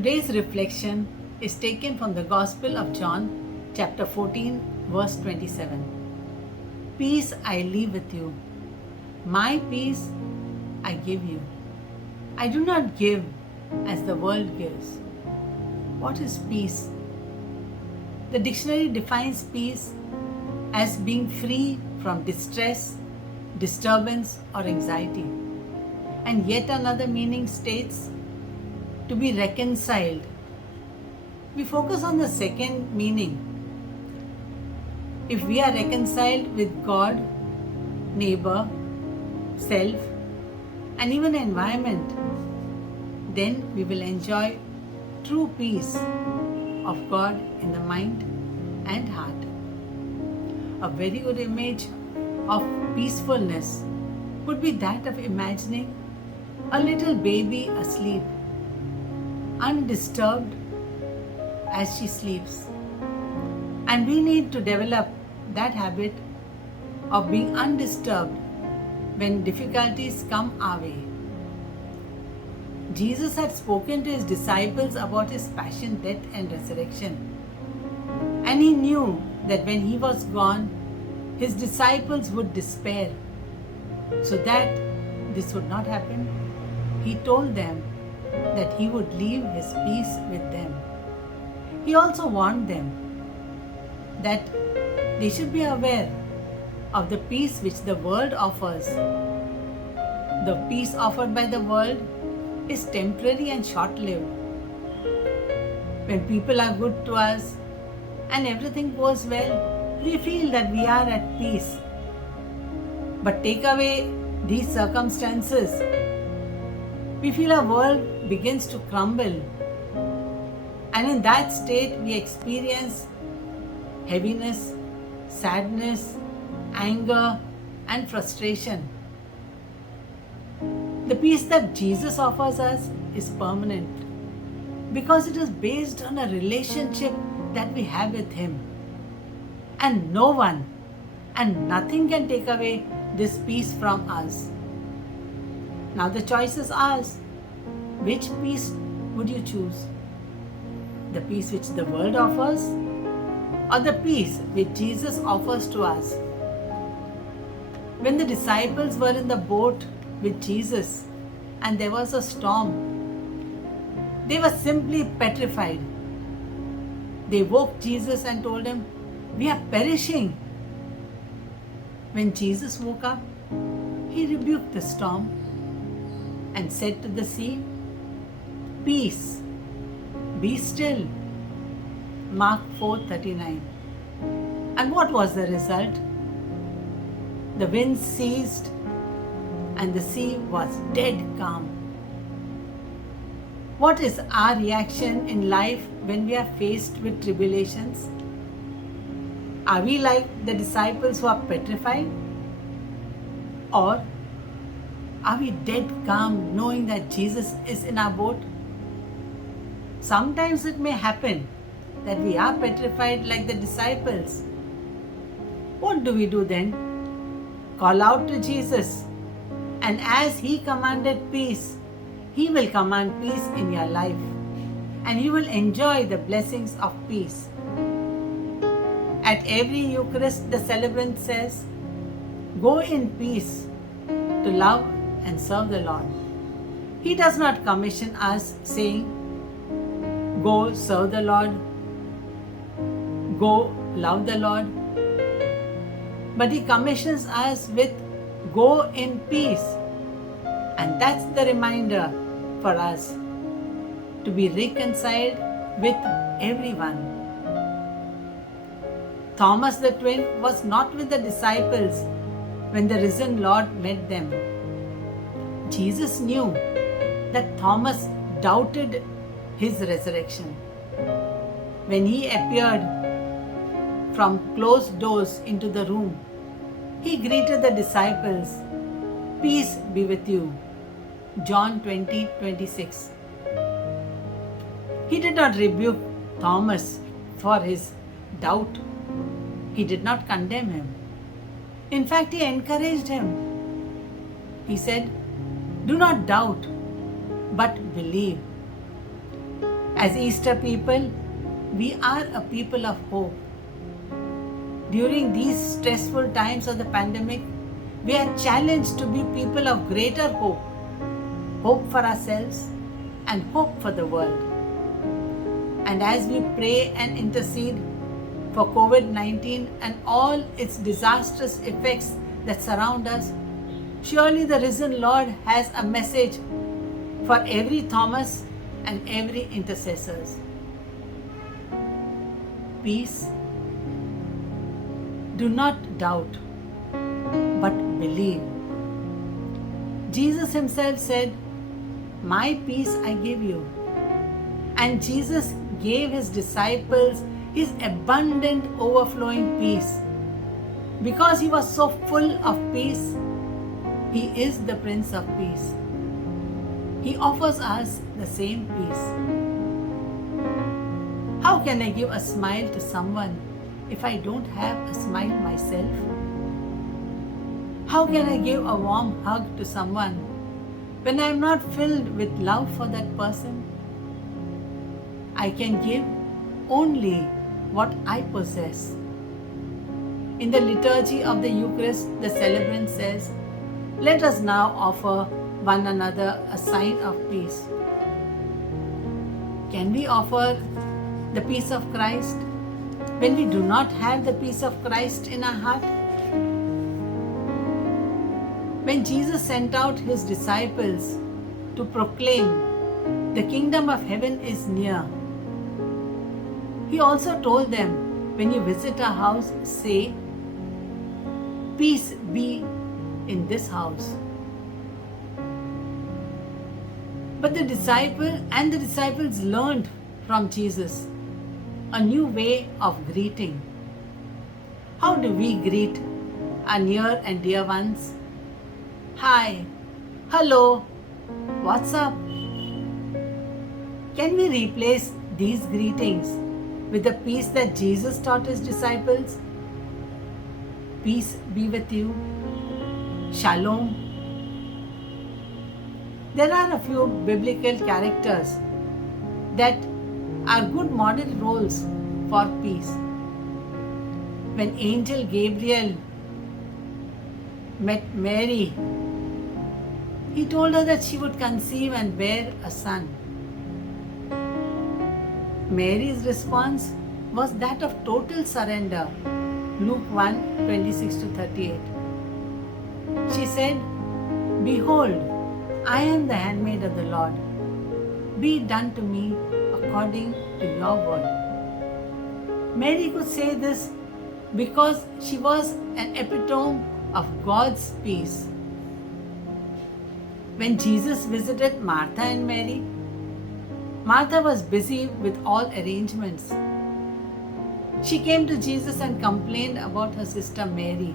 Today's reflection is taken from the Gospel of John, chapter 14, verse 27. Peace I leave with you, my peace I give you. I do not give as the world gives. What is peace? The dictionary defines peace as being free from distress, disturbance, or anxiety. And yet another meaning states to be reconciled. We focus on the second meaning. If we are reconciled with God, neighbor, self, and even environment, then we will enjoy true peace of God in the mind and heart. A very good image of peacefulness would be that of imagining a little baby asleep, undisturbed as she sleeps. And we need to develop that habit of being undisturbed when difficulties come our way. Jesus had spoken to his disciples about his passion, death, and resurrection. And he knew that when he was gone, his disciples would despair. So that this would not happen, he told them that he would leave his peace with them. He also warned them that they should be aware of the peace which the world offers. The peace offered by the world is temporary and short-lived. When people are good to us and everything goes well, we feel that we are at peace. But take away these circumstances, we feel our world begins to crumble. And in that state, we experience heaviness, sadness, anger, and frustration. The peace that Jesus offers us is permanent because it is based on a relationship that we have with Him. And no one and nothing can take away this peace from us. Now the choice is ours. Which peace would you choose? The peace which the world offers, or the peace which Jesus offers to us? When the disciples were in the boat with Jesus and there was a storm, they were simply petrified. They woke Jesus and told him, "We are perishing." When Jesus woke up, he rebuked the storm and said to the sea, "Peace, be still." Mark 4:39. And what was the result? The wind ceased and the sea was dead calm. What is our reaction in life when we are faced with tribulations? Are we like the disciples who are petrified? Or are we dead calm knowing that Jesus is in our boat? Sometimes it may happen that we are petrified like the disciples. What do we do then? Call out to Jesus, and as He commanded peace, He will command peace in your life, and you will enjoy the blessings of peace. At every Eucharist, the celebrant says, "Go in peace to love and serve the Lord." He does not commission us saying, "Go serve the Lord, go love the Lord," but He commissions us with "Go in peace." And that's the reminder for us to be reconciled with everyone. Thomas the twin was not with the disciples when the risen Lord met them. Jesus knew that Thomas doubted His resurrection. When He appeared from closed doors into the room, He greeted the disciples, "Peace be with you." John 20:26. He did not rebuke Thomas for his doubt. He did not condemn him. In fact, He encouraged him. He said, "Do not doubt, but believe." As Easter people, we are a people of hope. During these stressful times of the pandemic, we are challenged to be people of greater hope. Hope for ourselves and hope for the world. And as we pray and intercede for COVID-19 and all its disastrous effects that surround us, surely the risen Lord has a message for every Thomas and every intercessors. Peace. Do not doubt, but believe. Jesus himself said, "My peace I give you." And Jesus gave his disciples his abundant, overflowing peace. Because he was so full of peace, he is the Prince of Peace. He offers us the same peace. How can I give a smile to someone if I don't have a smile myself? How can I give a warm hug to someone when I am not filled with love for that person? I can give only what I possess. In the liturgy of the Eucharist, the celebrant says, "Let us now offer one another a sign of peace." Can we offer the peace of Christ when we do not have the peace of Christ in our heart? When Jesus sent out his disciples to proclaim the kingdom of heaven is near, he also told them, when you visit a house, say, "Peace be in this house." But the disciples learned from Jesus a new way of greeting. How do we greet our near and dear ones? Hi, hello, what's up? Can we replace these greetings with the peace that Jesus taught his disciples? Peace be with you. Shalom. There are a few biblical characters that are good model roles for peace. When angel Gabriel met Mary, he told her that she would conceive and bear a son. Mary's response was that of total surrender. Luke 1:26-38. She said, "Behold, I am the handmaid of the Lord. Be done to me according to your word." Mary could say this because she was an epitome of God's peace. When Jesus visited Martha and Mary, Martha was busy with all arrangements. She came to Jesus and complained about her sister Mary.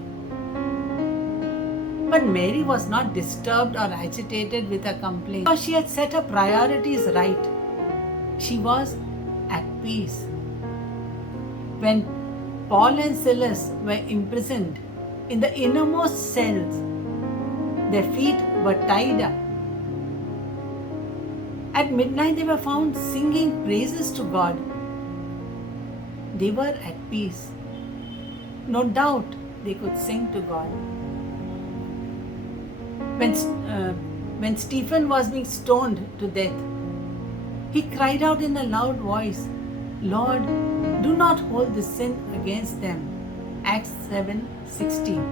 But Mary was not disturbed or agitated with her complaint because she had set her priorities right. She was at peace. When Paul and Silas were imprisoned in the innermost cells, their feet were tied up. At midnight, they were found singing praises to God. They were at peace. No doubt they could sing to God. When Stephen was being stoned to death, he cried out in a loud voice, "Lord, do not hold this sin against them." Acts 7:16.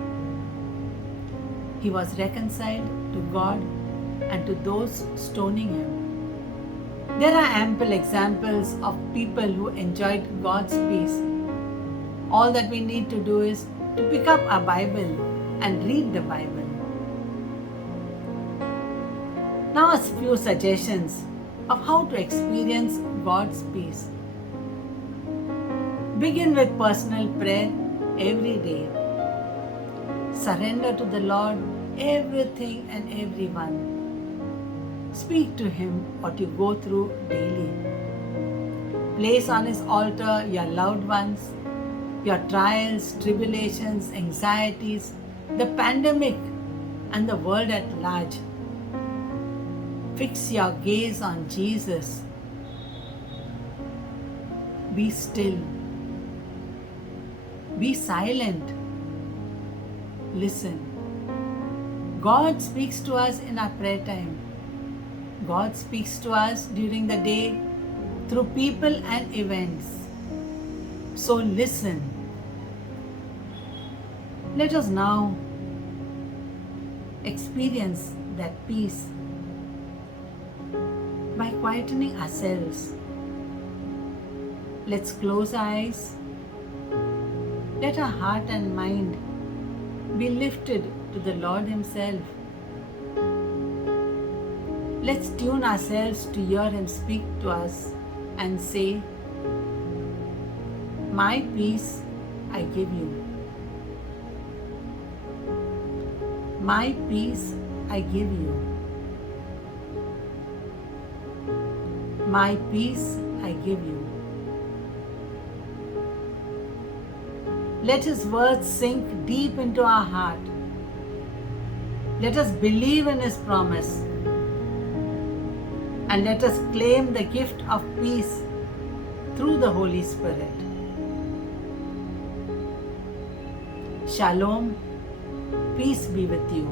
He was reconciled to God and to those stoning him. There are ample examples of people who enjoyed God's peace. All that we need to do is to pick up our Bible and read the Bible. Now a few suggestions of how to experience God's peace. Begin with personal prayer every day. Surrender to the Lord everything and everyone. Speak to Him what you go through daily. Place on His altar your loved ones, your trials, tribulations, anxieties, the pandemic, and the world at large. Fix your gaze on Jesus. Be still. Be silent. Listen. God speaks to us in our prayer time. God speaks to us during the day through people and events. So listen. Let us now experience that peace by quietening ourselves. Let's close our eyes. Let our heart and mind be lifted to the Lord Himself. Let's tune ourselves to hear Him speak to us and say, "My peace I give you. My peace I give you. My peace I give you." Let His words sink deep into our heart. Let us believe in His promise. And let us claim the gift of peace through the Holy Spirit. Shalom. Peace be with you.